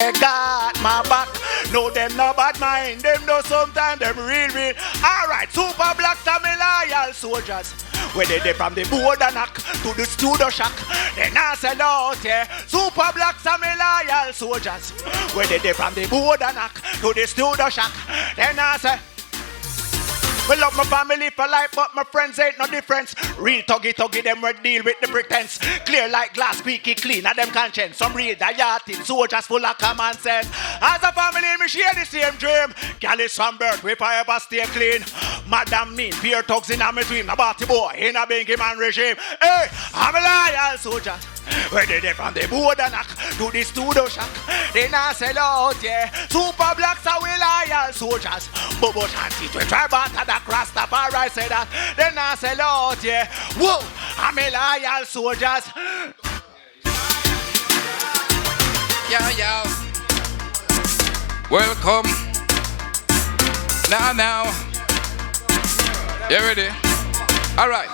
They got my back. No, them no bad mind. Them no sometimes them real. Alright, Superblack to me loyal soldiers. Where they from the border knock to the studio shack. Then I sell out, yeah. Superblack to me loyal soldiers. Where they from the border knock to the studio shack. Then I say, we love my family for life, but my friends ain't no difference. Real tuggy, them will deal with the pretense. Clear like glass, squeaky clean, and them conscience. Some real dieting, soldiers full of common sense. As a family, we share the same dream. Gallus from birth, we forever stay clean. Madam mean, peer thugs in a me dream. A party boy in a bingy man regime. Hey, I'm a loyal soldier. Where they from the border knock to the studio shack. They not sell out, yeah. Superblacks are we loyal soldiers. Bobo Shanty to try back to the Rastafari say that. They not sell out, yeah. Whoa, I'm a loyal soldiers. Yeah. Welcome. Now. You ready? All right.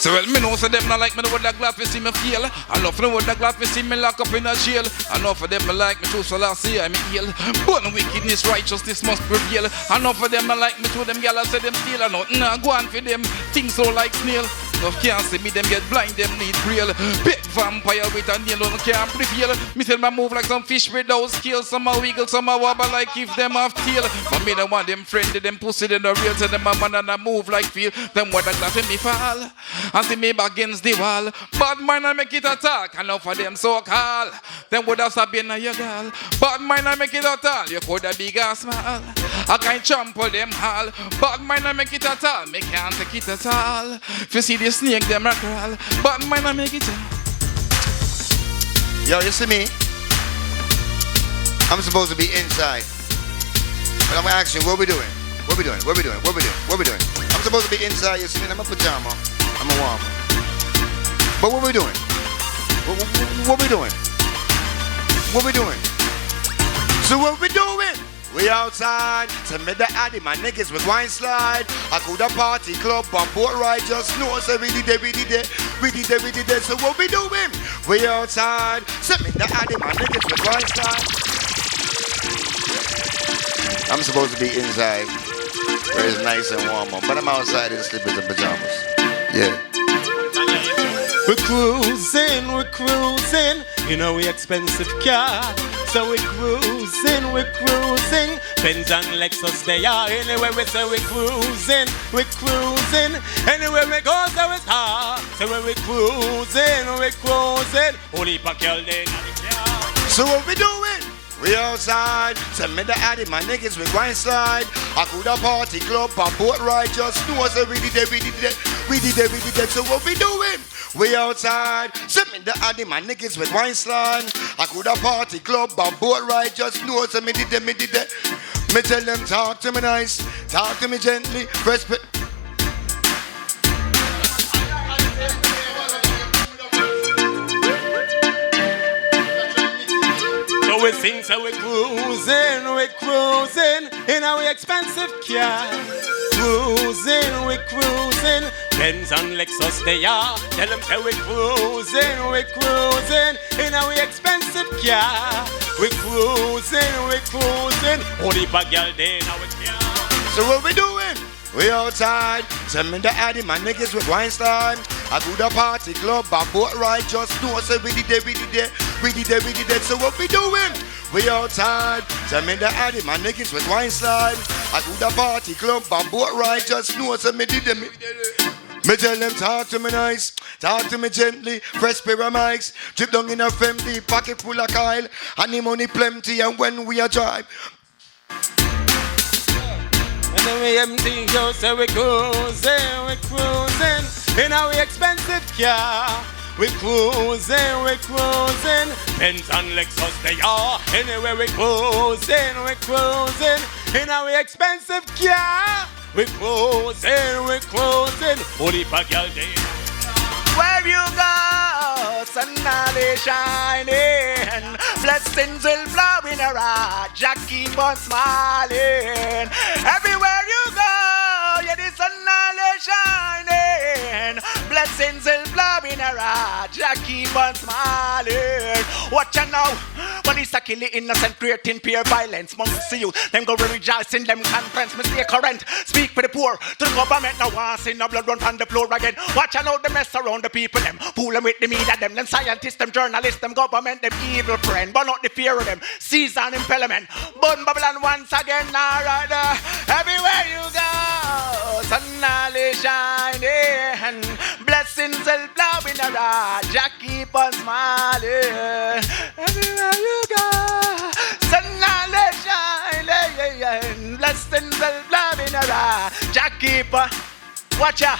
So well, me know for them not like me, the word that glad to see me feel. I know for the word that glad to see me lock up in a jail. I know for them me like me choose for last year, I'm ill. But no wickedness, righteousness must prevail. I know for them not like me to them gyal say them steal. I know nah go on for them, things so like snail. No can't see me, them get blind, them need real. Big vampire with a nail, no can't prevail. Me tell my move like some fish without scales. Some a wiggle, some a wobble like if them have tail. But me don't want them friendly, them pussy, them the real. Tell them a man and a move like feel. Them what that glad me fall. And see me back against the wall. Bad man I make it attack. Enough for them so call. Them would have stopped a your girl. Bad man I make it attack. You could have big ass smile. I can't trample them all. Bad man I make it attack. Me can't take it at all. If you see the snake them a crawl. Bad man I make it Yo, you see me? I'm supposed to be inside. But I'm gonna ask you, what we doing? What we doing? I'm supposed to be inside, you see me? I'm a pajama. I'm a warm. But what we doing? What we doing? So what we doing? We outside, to me the addy, my niggas with wine slide. I could a party club, but boat ride just know, so we did it. So what we doing? We outside, to me the addy, my niggas with wine slide. I'm supposed to be inside, where it's nice and warm, but I'm outside in slippers and pajamas. Yeah. We're cruising, you know we expensive car. So we're cruising, Benz and Lexus they are. Anywhere we say we're cruising. Anywhere we go, so we start. So we're cruising, only pack your lane. So what we doing? We outside, send me the addy, my niggas with wine slide. I could a party club, a boat ride, just know so we did it. So what we doing? We outside, send me the addy, my niggas with wine slide. I could a party club, a boat ride, just know so me did it. Me tell them talk to me nice, talk to me gently, respect. We sing, so we're cruising in our expensive car. Cruising, Benz and Lexus they are. Tell them say we're cruising in our expensive car. We're cruising, only bag girl they in our car. So what we doing? We outside, send me the addy, my niggas with wine slide. I go to party club, a boat ride, just know so we did it. So what we doing? We outside, send me the addy, my niggas with wine slide. I go to party club, a boat ride, just know so me did it. Me tell them talk to me nice, talk to me gently, fresh pair of mics, drip down in a femdy, pocket full of Kyle, and the money plenty, and when we a drive. And then we empty, yo, so we're cruising in our expensive car. We're cruising, Benz and Lexus they are. Anywhere we're cruising in our expensive car. We're cruising, only for girl day. Where you go, sun is shining, blessings will flow in a rod, Jack keep on smiling. Everywhere you go, yeah, the sun is shining, Blessings will flow in a rod. Just keep on smiling. Watch out now. Police are killing innocent, creating peer violence. Monks see you, them go rejoice in them conference. Mistake current, speak for the poor. To the government now want see no blood run on the floor again. Watch out the mess around the people them. Fool them with the media them scientists, them journalists, them government, them evil friend. But not the fear of them. Seize and implement. Bun Babylon once again, alright. Everywhere you go, sun will shine and blessings will blow in the rod. Just keep on smiling. Everywhere you go, sun will shine and blessings will blow in the rod. Just keep on. Watch out.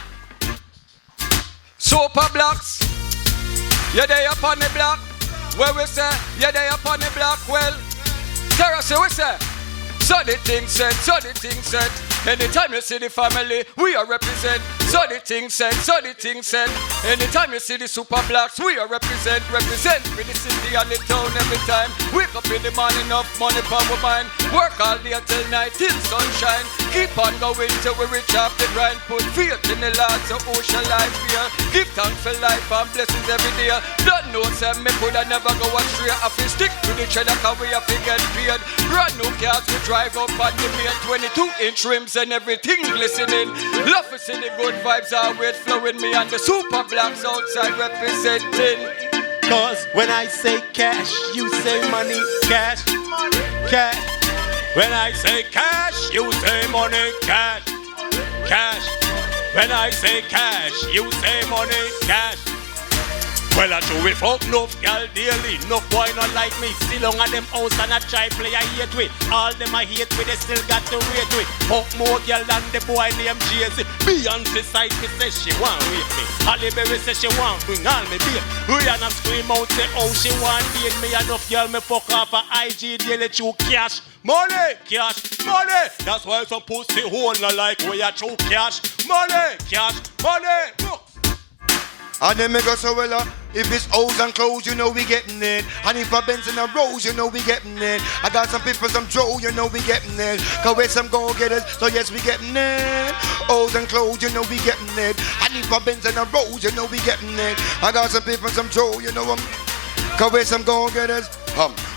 Superblacks, you're there upon the block. Where we say, you're there upon the block. Well, Terra say, we say. So the thing said, so the thing said. Anytime you see the family, we are represent. So the thing said, so the thing said. Anytime you see the Superblacks, we are represent. Represent with the city and the town every time. Wake up in the morning, enough money for our mind. Work all day till night, till sunshine. Keep on going till we reach up the grind. Put faith in the Lord, so who shall I fear? Give thanks for life and blessings every day. Don't know, say me could I never go astray. I feel stick to the cheddar, cause we have to get paid. Brand new cars we drive up on the main. 22-inch rims and everything glistening. Love to see the good vibes always flowing. Me and the Superblacks outside representing. Cause when I say cash, you say money. Cash, cash. When I say cash, you say money. Cash, cash. When I say cash, you say money. Cash. Well, I do it fuck enough girl daily. Enough boy not like me. Still on them house and I try play I hate with. All them I hate with, they still got to wait with. Fuck more girl than the boy named Jay-Z. Beyonce side me say she want rape me. Halle Berry say she want bring all me babe. Rihanna scream out say oh she want date me. Enough girl me fuck off a IG daily through cash. Money, cash, money. That's why some pussy hole not like where you through cash. Money, cash, money. Look. And then me go so well, if it's O's and clothes, you know we getting it. And if I Benz in a rose, you know we getting it. I got some people, some Joe, you know we getting it. Cause we're some go-getters, so yes, we getting it. O's and clothes, you know we getting it. And if I Benz in a rose, you know we getting it. I got some people, some Joe, you know cause we're some go-getters.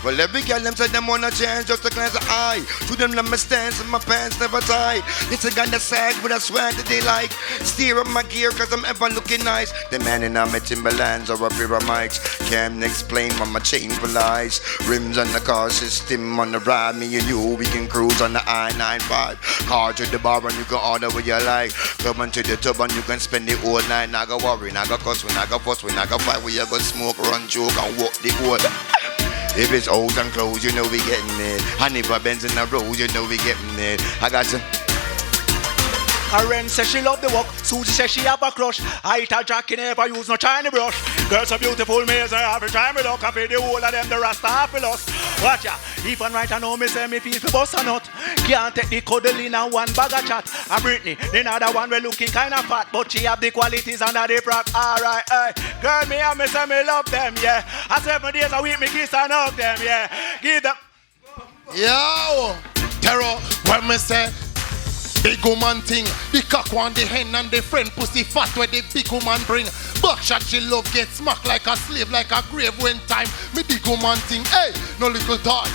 Well, every girl them said them want a chance just to glance an eye. To them let me stance and my pants never tight. It's a gun that sag with a swag that they like. Steer up my gear cause I'm ever looking nice. The man in my Timberlands or a pair of mics. Can't explain why my chain for lies. Rims on the car system on the ride. Me and you, we can cruise on the I-95. Car to the bar and you can order what you like. Come on to the tub and you can spend the whole night. Not go worry, not go cuss, we not go fuss, we not go fight. We go smoke, run, joke and walk the wood. If it's O's and clothes, you know we getting it. And if I Benz in the road, you know we getting it. I got some. Karen says she love the walk. Susie says she have a crush. I tell Jackie never use no shiny brush. Girls are beautiful, me as I every time we look. I feel the whole of them, the rasta happiness. Watch ya. Even right I know me say me feel for bust or not. Can't take the cuddling and one bag of chat. And Britney, another one we looking kind of fat. But she have the qualities and the prop. Alright, girl, me and me say me love them, yeah. And 7 days a week me kiss and hug them, yeah. Give them. Yo, Terror, when me say big woman thing, the cock want the hen and the friend pussy fat where the big woman bring. Buckshot she love get smacked like a slave, like a grave when time. Me big woman thing, hey, no little toy.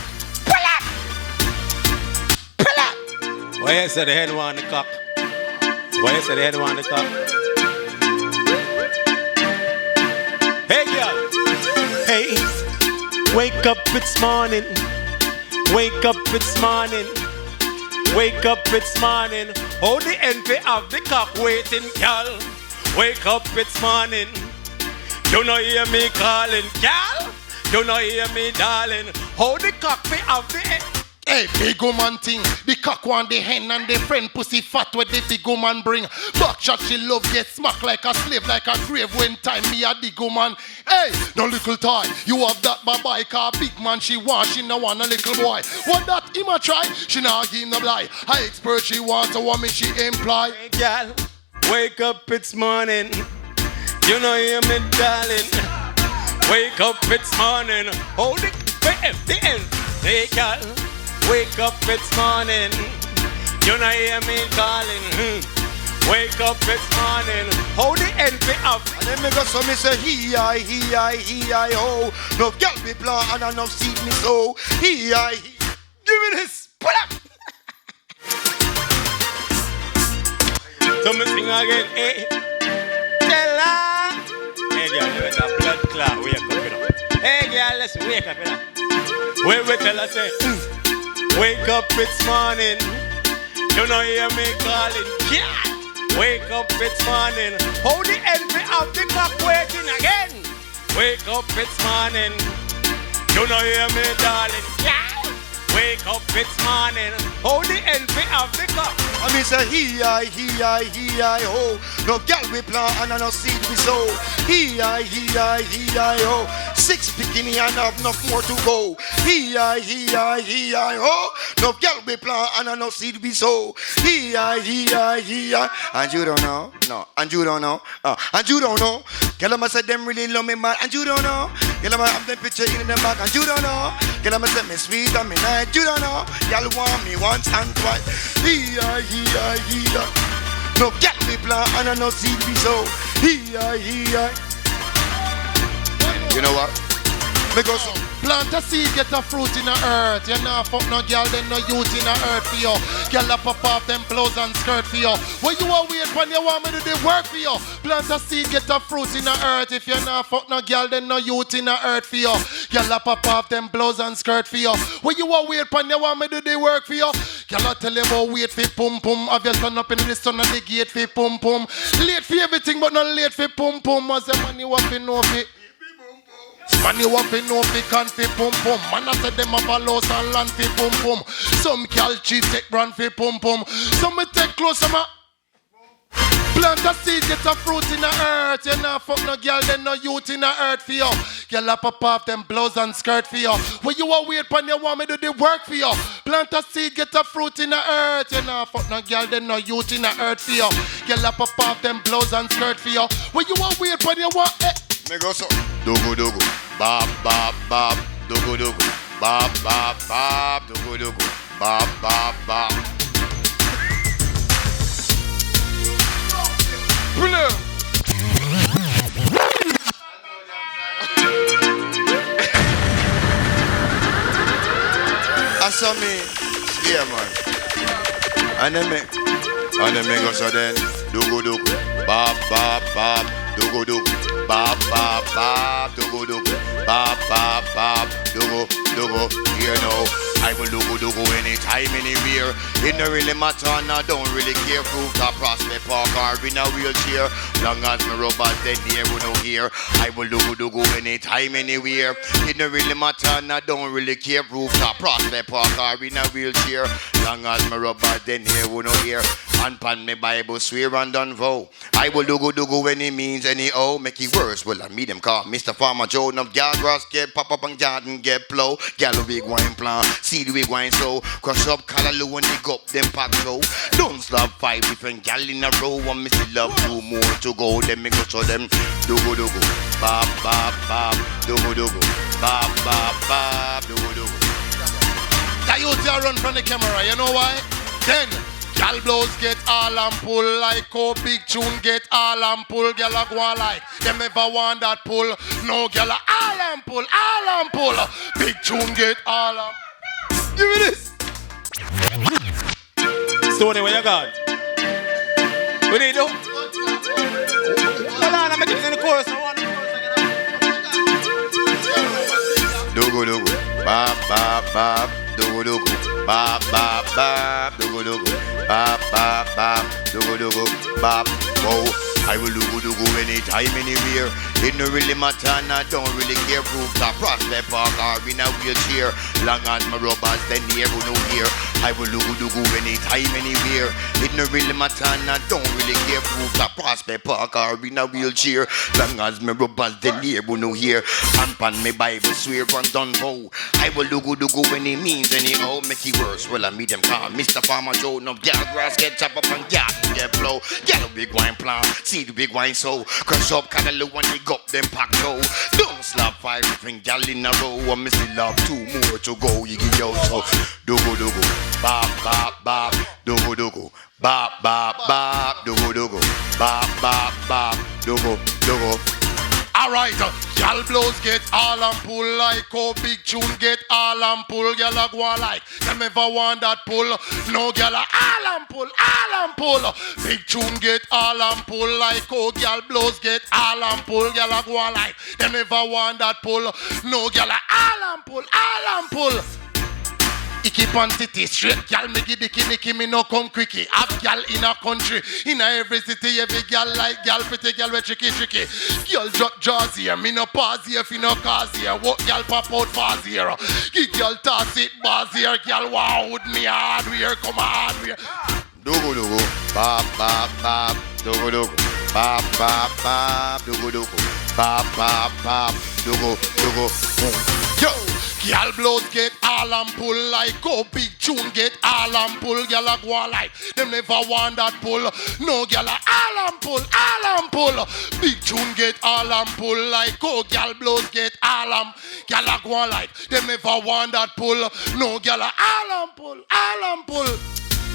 Pull up! Pull up! Why you say the head want the cock? Why you say the head want the cock? Hey girl! Hey, wake up, it's morning. Wake up, it's morning. Wake up, it's morning. Oh, the envy of the cock waiting, girl. Wake up, it's morning. You know hear me calling, girl. You know hear me darling. Oh, the cock be of the Hey, big woman thing, the cock want the hen and the friend pussy fat where the big woman bring. Buckshot she love get smacked like a slave, like a grave when time me a big woman. Hey, no little toy, you have that bye car big man she want, she no want a little boy. What that him a try, she not give him no lie. High expert she want a woman she employ. Hey, girl, wake up, it's morning. You know hear me darling. Wake up, it's morning. Hold it, the end. Hey, girl. Wake up, it's morning. You know hear me calling. Wake up this morning, how the envy of. And then me go so me say he I ho. No girl be plan and enough seed me so he. Give me this, pull up. So me sing again, hey, Tella. Hey girl, you make a blood clot, wake up, you know. Hey girl, let's wake up, you know. When we tell her say, wake up this morning, you know hear me calling, yeah. Wake up this morning, how the envy of the clock waiting again. Wake up this morning, you know hear me darling, yeah. Wake up this morning, how the envy of the clock. I mean say he I ho. No girl we plant and no seed we sow. He I ho. 6 bikini and have enough more to go. He I ho. No girl we plant and no seed we sow. He I. And you don't know, no. And you don't know, and you don't know. Girl I say them really love me man. And you don't know. Girl I have them picture in the back. And you don't know. Girl I say me sweet and me nice. You don't know. Girl want me once and twice. He I. No get me plan and I no seed me so. He I. You know what? Me go so. Plant a seed, get a fruit in the earth. You nah fuck no girl, then no youth in the earth for you. Girl a pop off them blouse and skirt for you. When you are wait when you want me to do work for you. Plant a seed, get a fruit in the earth. If you nah fuck no girl, then no youth in the earth for you. Girl a pop off them blouse and skirt for you. When you are wait when you want me to do work for you. Girl a tell you about wait for pum pum. Have you stand up in the sun at the gate for pum pum. Late for everything but not late for pum pum. As the man you want to know for. Man, you want to know fi can fi pum pum. Man, I said them have a loss and land fi pum pum. Some cal cheap take brand fi pum pum. Some me take close some a plant a seed, get a fruit in the earth. You nah fuck no girl, then no youth in the earth for you. Girl a pop off them blouse and skirt for you. When you are wait when you want me to do the work for you. Plant a seed, get a fruit in the earth. You nah fuck no girl, then no youth in the earth for you. Girl a pop off them blouse and skirt for you. When you are wait when you want me go so. Dogo dogo, bop bop bop, dogo dogo, bop bop bop, dogo dogo, bop bop bop. Pull up. I saw me, yeah man. And then me go so then, dogo dogo, bop bop bop, dogo dogo. Bop, bop, bop, dogo, dogo, bop, bop, bop, dogo, dogo, you know. I will dogo anytime, anywhere. It don't really matter, and I don't really care. Proof to prospect park or in a wheelchair. Long as my robots then here, we don't hear. I will dogo anytime, anywhere. It don't really matter, and I don't really care. Proof to prospect park or in a wheelchair. Long as my robots then here, we don't hear. And pan me Bible swear and done vow. I will dogo any means anyhow. Make it worse, well I meet them call Mr. Farmer Joe. No gal grass get pop up and garden get blow. Gal we wine plan, see the way wine so. Crush up Callaloo and dig up them pack show. Don't stop 5 different gal in a row. One missy love 2 more to go. Then me go show them dogo. Bop bop bop, dogo. Bop bop bop, dogo. That youth run from the camera, you know why? Then gal blows get all and pull like how big tune get all and pull. Gal a go on like them ever want that pull. No gal a all and pull. Big tune get all and. Give me this. Stoney, where you gone? What do you do? Hold on, I'm making it in the chorus. Dogo, bop bop bop, dogo, bop bop bop, dogo, bop bop bop, dogo, bop. Whoa, I will dogo anytime, anywhere. It don't really matter, and I don't really care. Proof to prospect park or in a wheelchair. Long as my robots then here, who know here. I will dogo anytime, anywhere. It don't really matter, and I don't really care. Proof to prospect park or in a wheelchair. Long as my robots then here, who know here. And pan me Bible swear and done vow. I will dogo any means anyhow. Make it worse, well I meet them call Mr. Farmer Joe. No gal grass get chop up and garden get blow. Gal a big wine plan, see the big wine so. Crush up Callaloo and dig up them pack show. Don't slap 5 different gal in a row. I miss it love 2 more to go. You get yo so dogo, bop bop bop, dogo, bop bop bop, dogo. and pull like how big tune get all and pull. Girl a go like them ever want that pull. No girl a all and pull, all and pull. Big tune get all and pull like how girl blows get all and pull. Girl a go like them ever want that pull. No girl a all and pull, all and pull. Icky pantity straight, gal me give the kinnicky, me no come quickie. Have gal in a country, in a every city, every gal like gal, pretty gal we tricky. Gal drop jaws here, me no pause here, fi no cause here. What gal pop out fast here? Give gal toss it, bars here, gal wow with me hardware, come hardware. Dogo, bop, bop, bop, dogo, bop, bop, bop, dogo, bop, bop, bop, dogo, boom. Yo, gal blows get all and pull like go big tune get all and pull. Gal a go like them never want that pull. No gal a all and pull, all and pull. Big tune get all and pull like go gal blows get all and. Gal a go like them never want that pull. No gal a all and pull, all and pull.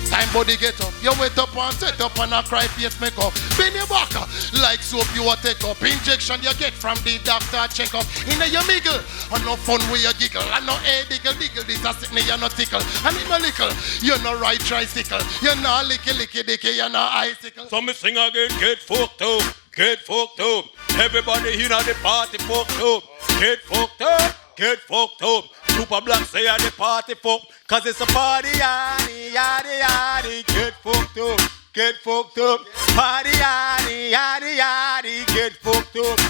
Time body get up, you wait up and set up and a cry face make up. Bend your back like soap you a take up. Injection you get from the doctor check up. In your miggle, and no fun where you giggle. And no diggle, this a sickness you no tickle. And in a lickle, you no ride tricycle. You no licky dicky, you no icicle. So me sing again, get fucked up, get fucked up. Everybody in the party fucked up, get fucked up. Get fucked up. Superblack say at the party fuck. Cause it's a party, yaddy, yaddy, yaddy. Get fucked up. Get fucked up. Party, yaddy, yaddy, yaddy. Get fucked up.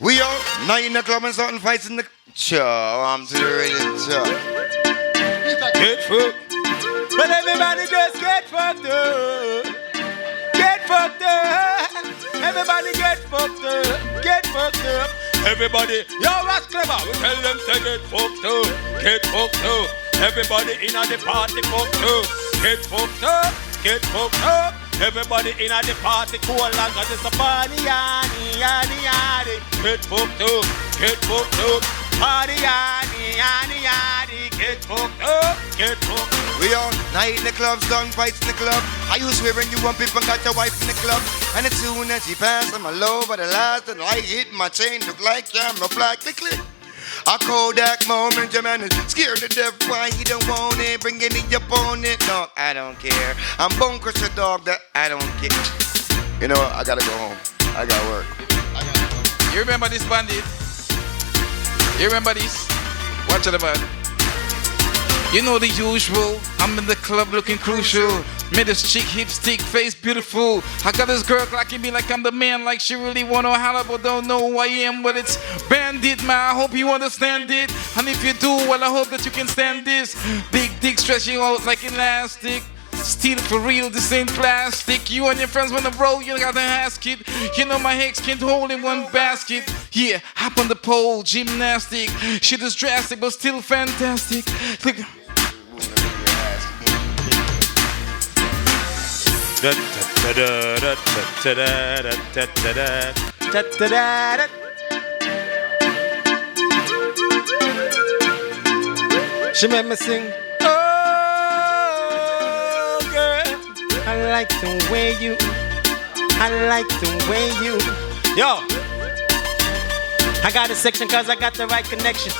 We out, now in the club and starting fights in the... Sure, I'm to the rhythm, sure. Get fucked. Well, everybody just get fucked up. Get fucked up. Everybody get fucked up. Get fucked up. Everybody, yo, Ras Cleva, we tell them say get fucked up, get fucked up. Everybody in the party fucked up, get fucked up, get fucked up. Everybody in the party cool like cause it's a party, yaddy, yaddy, yaddy. Get fucked up, get fucked up. Party, yaddy, yaddy, yaddy. Get fucked up, get fucked up. We on night in the club, done fights in the club. I used to when you want people got your wife in the club. And as soon as she passed, I'm low, but the last and light hit my chain look like camera flag the click. A Kodak moment, your man is scared to death. Why he don't want it? Bring it in your opponent. No, I don't care. I'm bunkers the dog that I don't care. You know what? I gotta go home. I gotta work. You remember this bandit? You remember this? Watch it about. You know the usual. I'm in the club looking crucial. Made this chick hip stick face beautiful. I got this girl clacking me like I'm the man, like she really wanna holler but don't know who I am. But it's bandit, man. I hope you understand it. And if you do, well, I hope that you can stand this. Big dick stretching out like elastic. Steel for real, this ain't plastic. You and your friends wanna roll, you gotta ask it. You know my ex can't hold in one basket. Yeah, hop on the pole, gymnastic. Shit is drastic but still fantastic. Look. She made me sing. Oh, girl, I like the way you. I like the way you. Yo, I got a section cause I got the right connection.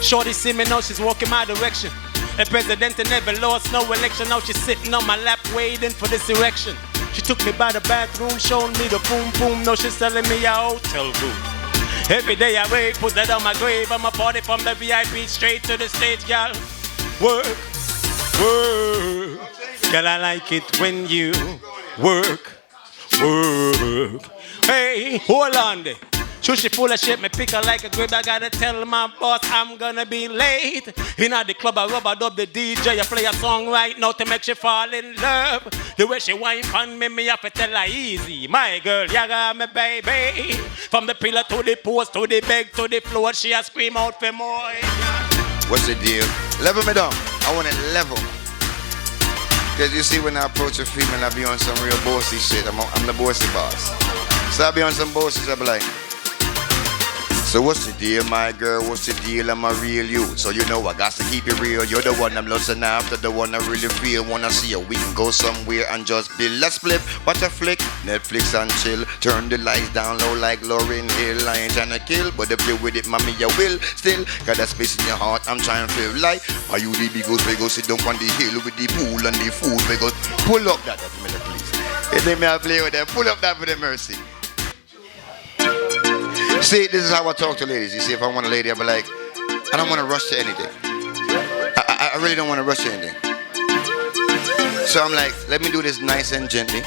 Shorty see me, know she's walking my direction. The president never lost no election. Now she's sitting on my lap waiting for this erection. She took me by the bathroom, showing me the boom boom. Now she's telling me a hotel room. Every day I wait, put that on my grave. I'm a party from the VIP straight to the stage, y'all. Work, work. Girl, I like it when you work, work. Hey, hold on there. Sure she full of shit, me pick her like a grip. I gotta tell my boss I'm gonna be late. In the club, I rubber dub the DJ. I play a song right now to make she fall in love. The way she whine on me have to tell her easy. My girl, you got me, baby. From the pillar to the post, to the bed, to the floor, she a scream out for more. What's the deal? Level me down. I want it level. Cause you see when I approach a female, I be on some real bossy shit. I'm the bossy boss. So I be on some bossy, I be like, So what's the deal, my girl? What's the deal? I'm a real you. So you know I got to keep it real. You're the one I'm lusting after, the one I really feel. Wanna see you, we can go somewhere and just build. Let's flip, watch a flick, Netflix and chill. Turn the lights down low like Lauryn Hill. I ain't tryna kill, but if you're with it, mommy, you will. Still, got that space in your heart, I'm trying to feel like. Are you the big ghost? We go sit down on the hill with the pool and the food. We go pull up that minute, please. Let me play with them. Pull up that for the mercy. See, this is how I talk to ladies. You see, if I want a lady, I'll be like, I don't want to rush to anything. I really don't want to rush to anything. So I'm like, let me do this nice and gently,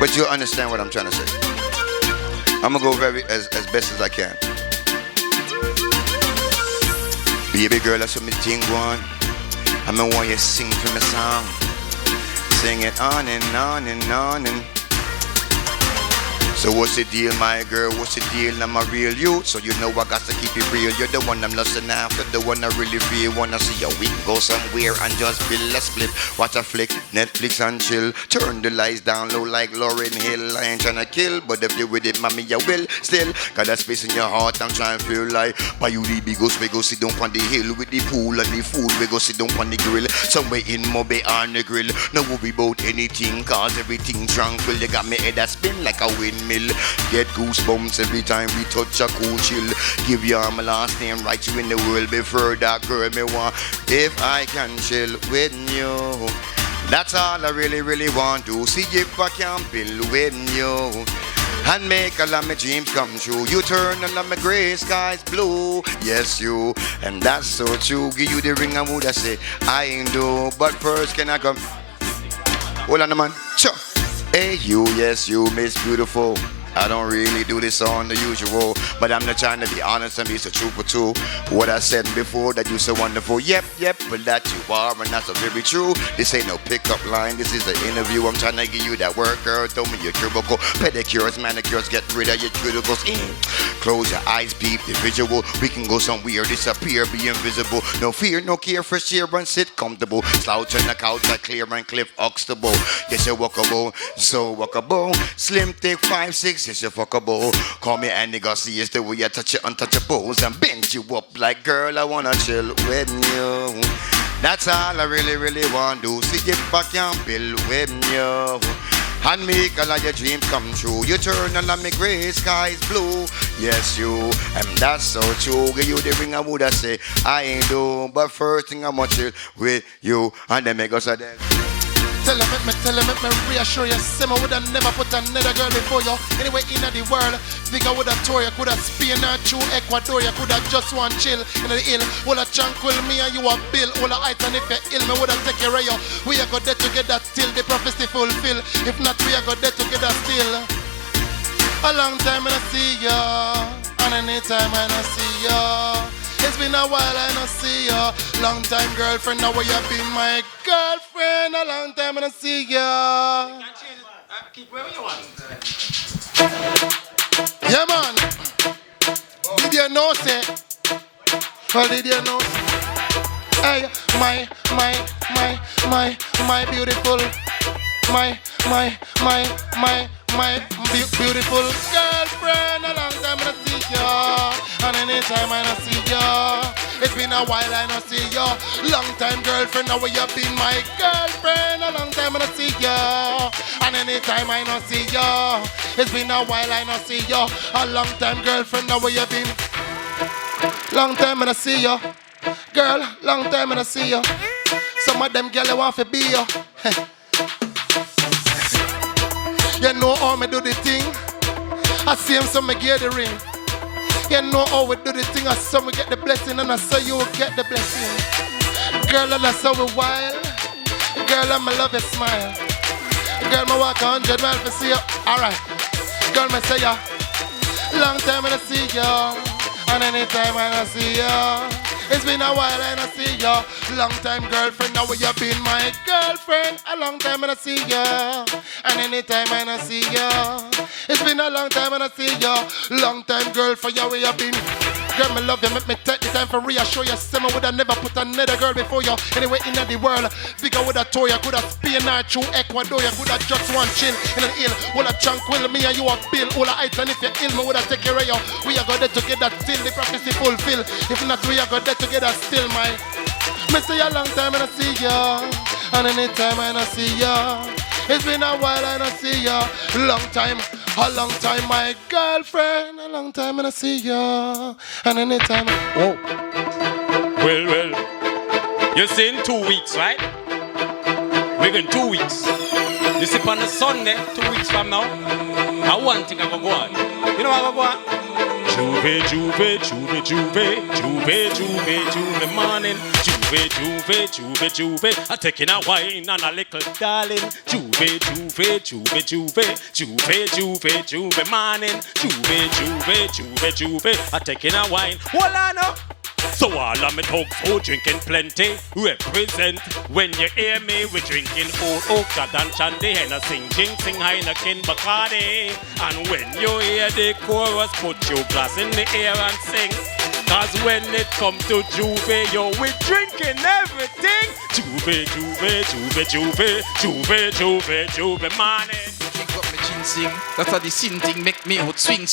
but you'll understand what I'm trying to say. I'm going to go as best as I can. Baby girl, that's what me think one. I'm going to want you to sing for me song. Sing it on and on and on and. So what's the deal, my girl? What's the deal? I'm a real you, so you know I got to keep it real. You're the one I'm lusting after, the one I really feel. Wanna see you, we can go somewhere and just build a split. Watch a flick, Netflix and chill. Turn the lights down low like Lauryn Hill. I ain't tryna kill, but if you're with it, mommy, you will. Still, got that space in your heart, I'm trying to feel like. By you the big ghost, we go sit down on the hill with the pool and the food. We go sit down on the grill, somewhere in Mobe on the grill. No worry about anything, cause everything tranquil. You got me head that spin like a windmill. Get goosebumps every time we touch a cool chill. Give you my last name, write you in the world before that girl me want. If I can chill with you, that's all I really, really want to. See if I can build with you and make all of my dreams come true. You turn all of my gray skies blue. Yes, you, and that's so true. Give you the ring and would I say I ain't do. But first can I come? Hold on, man. Sure. Hey, you, yes, you, Miss Beautiful. I don't really do this on the usual, but I'm not trying to be honest and be so truthful too. What I said before, that you so wonderful. Yep, but that you are, and that's so very true. This ain't no pickup line, this is an interview. I'm trying to give you that work, girl. Throw me your cubicle. Pedicures, manicures, get rid of your cuticles. Close your eyes, peep the visual. We can go somewhere, disappear, be invisible. No fear, no care, fresh air, and sit comfortable. Slouch on the couch like Clear and Cliff Huxtable. Yes, you're walkable, so walkable. Slim, thick, 5'6". Yes, you're fuckable. Call me Andy Garcia, it's the way I touch your untouchables and bend you up like, girl, I wanna chill with you. That's all I really, really want to do. See if I can build with you and make all of your dreams come true. You turn all of me gray skies blue. Yes, you, and that's so true. Give you the ring, I woulda say I ain't do. But first thing I'm gonna chill with you, and then make us a dance. Tell him, make me reassure you. Say me woulda never put another girl before you. Anyway, in the world, think I woulda tour you, coulda Spain or through Ecuador. You coulda just want chill in the hill. Woulda tranquil me and you a bill. Woulda height and if you're ill, me woulda take care of you. We a go there together till the prophecy fulfill. If not, we a go there together still. A long time I see ya, and anytime I see ya. It's been a while I don't see ya. Long time girlfriend, now where you been my girlfriend? A long time I don't see ya. Keep where you want. Yeah, man. Did you know, say? Well, did you know? Hey, my beautiful, my beautiful girlfriend. A long time I don't see ya. And anytime I don't see ya. It's been a while I don't see ya. Long time girlfriend, now where you been my girlfriend? A long time I don't see ya. And anytime I don't see ya. It's been a while I don't see ya. A long time girlfriend, now where you been? Long time I don't see ya. Girl, long time I don't see ya. Some of them girls want to be ya. You know how me do the thing. I see him, so me get the ring. You know how we do the thing. I saw we get the blessing, and I saw you get the blessing. Girl, and I saw we wild. Girl, and I love your smile. Girl, me walk 100 miles to see you. Alright. Girl, me say ya. Long time I don't see ya. And anytime I don't see ya. It's been a while I don't see ya. Long time girlfriend, now where you been my girlfriend? A long time I don't see ya. And anytime I don't see ya. It's been a long time I don't see ya. Long time girlfriend, where you been? girl, me love you. Make me take the time for reassure you. Say me woulda never put another girl before you. Anyway, in the world, bigger woulda toy you. Coulda Spain or through Ecuador. You coulda just one chill in an ill. Woulda tranquil me and you a bill. Woulda heights and if you're ill, me woulda take care of you. We are go there together till the prophecy fulfill. If not, we are go there together still, my. Me say a long time and I see ya, and anytime and I see ya. It's been a while and I see ya. Long time, a long time, my girlfriend. A long time and I see ya, and anytime. Oh. Well. You see in 2 weeks, right? We're going 2 weeks. You see on the Sunday, 2 weeks from now. Now one thing I'm gonna go on. You know what I'm gonna go on? Juve morning. Juve. I'm taking a wine and a little darling. Juve morning. Juve. I'm taking a wine. Well, no. So all of me talk for drinking plenty. Represent when you hear me, we drinking old oak, and shandy, and a sing Heineken Bacardi. And when you hear the chorus, put your glass in the air and sing. Cause when it comes to Juve, yo, we drinking everything. Juve, money. Sing. That's how the sin thing make me out swing.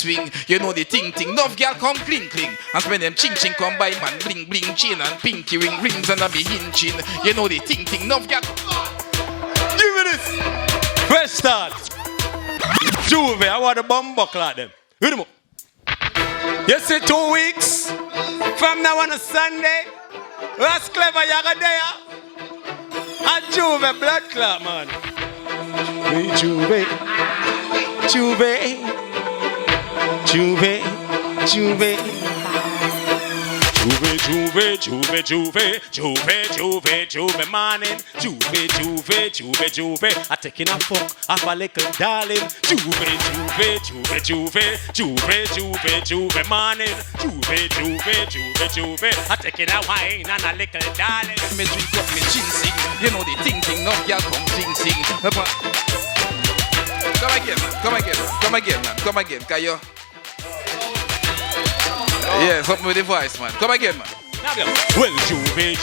You know the thing. Enough girl come cling. And when them ching come by man bling chain and pinky rings and I be hinching. You know the thing. Enough girl. Give me this. Fresh start. Juve, I want a bomb buckle at them. Read them up. You see 2 weeks from now on a Sunday. Ras Cleva yaga there. And Juve blood clot man. Juve. Morning. Juve. I taking a fuck off a little darling. Juve. Morning. Juve. I taking a wine and a little darling. Me drink up me chin sing. You know the thing. No girl come sing. Come again, can you? Yeah, something with the voice, man. Come again, man. Well, Juve.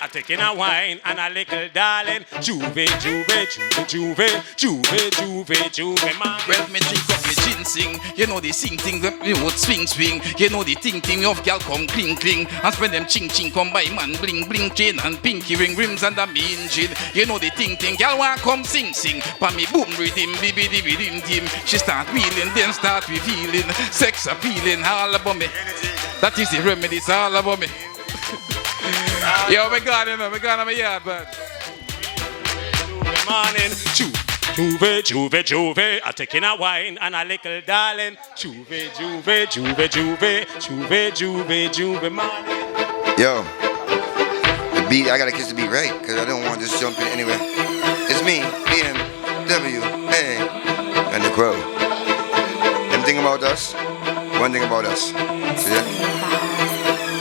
I'm taking a wine and a little darling. Juve, man. Well, me drink up me gin sing. You know the sing thing, me would swing. You know the thing of girl come cling. And when them ching come by man bling chain and pinky rims and a mean gin. You know the thing, girl want come sing. Pa me boom rhythm, rhythm team. She start wheeling, then start revealing. Sex appealing, all about me. That is the remedy, it's all about me. Yo, we got on my yard, but morning, Juve. I'm taking a wine and a little darling. Juve, morning. Yo, the beat, I gotta kiss the beat right, cause I don't want to just jump in anywhere. It's me, BMW, hey, and the crow. Them thing about us, one thing about us. See that?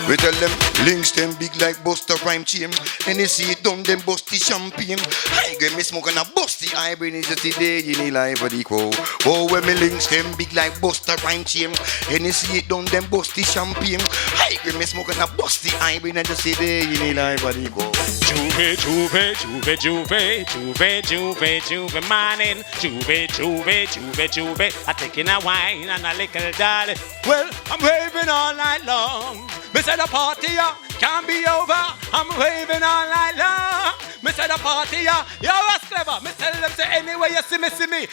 We tell them, links them big like Buster Rhyme chain. And they see it done, them bust the champagne. I get me smoking a bust the hybrid is just today in the life of the quo. Oh, when me links them big like Buster Rhyme chain. And they see it done, them bust the champagne. I get me smoking a bust the hybrid and just today in the life of the quo. Juve, morning. Juve. I'm taking a wine and a little darling. Well, I'm raving all night long. Me say the party can't be over. I'm raving all night long. Me say the party yo, Ras Cleva. Me tell them say anyway you see me.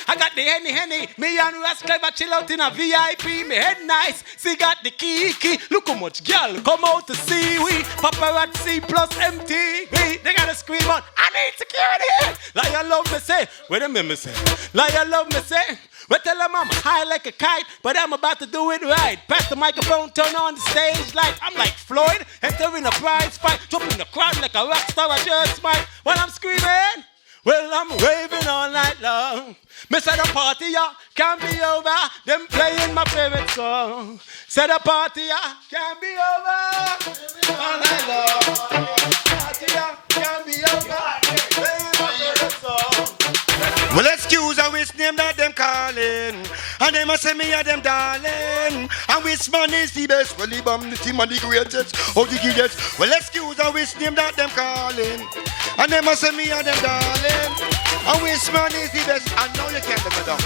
I got the henny. Me and Ras Cleva chill out in a VIP. Me head nice. See got the key. Look how much girl come out to see we. Paparazzi plus MTV. They gotta scream out, I need security. Like I love me say. Wait a minute say. Like I love me say. We tell them I'm high like a kite, but I'm about to do it right. Pass the microphone, turn on the stage light. I'm like Floyd, entering a prize fight, jumping the crowd like a rock star, I just might. While I'm screaming, well, I'm raving all night long. Me say the party can't be over. Them playing my favorite song. Say the party can't be over. All night long. Party can't be over. Playing my favorite song. Well, excuse her, which name that them calling. And they must say me a them darling. And which man is the best? Well, the bomb, the team and the greatest. Oh, the greatest. Well, excuse her, which name that them calling. And they must say me a them darling. And which man is the best? And now you can't let me down.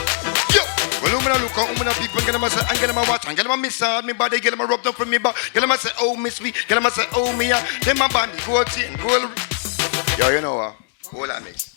Yo! Well, I'm gonna look out, I'm gonna people, I'm gonna say, I'm gonna watch, I'm gonna miss out me body, I'm gonna rub down from me back, I'm gonna say, oh, miss me, I'm gonna say, oh, me, then my body, go out in, go. Yo, you know what? Hold on, mix.